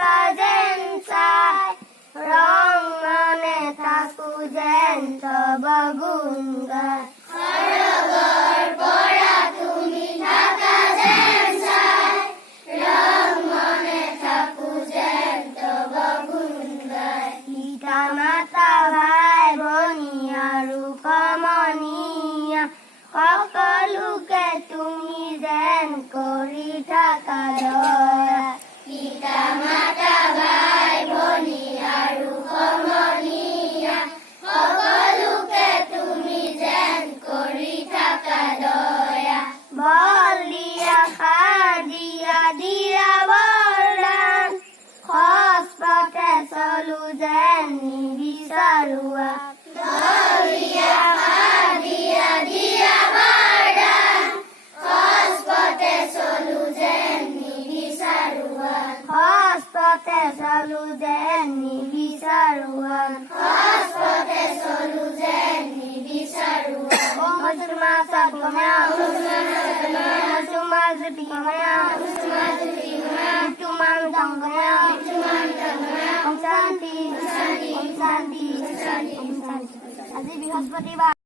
থাকা যেন চাই ৰং মনে থাকো যেন তব গুণ গাই সৰগৰ পৰা তুমি থাকা যেন চাই ৰং মনে থাকো যেন তব গুণ গাই পিতা মাতা ভাই ভনী আৰু সমনীয়া সকলোকে তুমি যেন কৰি থাকা দয়া পিতা মাতা ভাই ভনী আৰু সমনীয়া সকলোকে তুমি যেন কৰি থাকা দয়া বল দিয়া সাৰ দিয়া দিয়া বৰদান সৎ পথে চলো যেন নিবিচাৰোৱা বল দিয়া সাৰ দিয়া দিয়া বৰদান সৎ পথে চলো যেন নিবিচাৰোৱা সৎ পথে চলো যেন নিবিচাৰোৱা সৎ পথে চলো যেন নিবিচাৰোৱা মুছলমান সদময়া মুছলমান জুতিময়া মুছলমান দংগয়া শান্তি শান্তি শান্তি আজি বৃহস্পতিবাৰ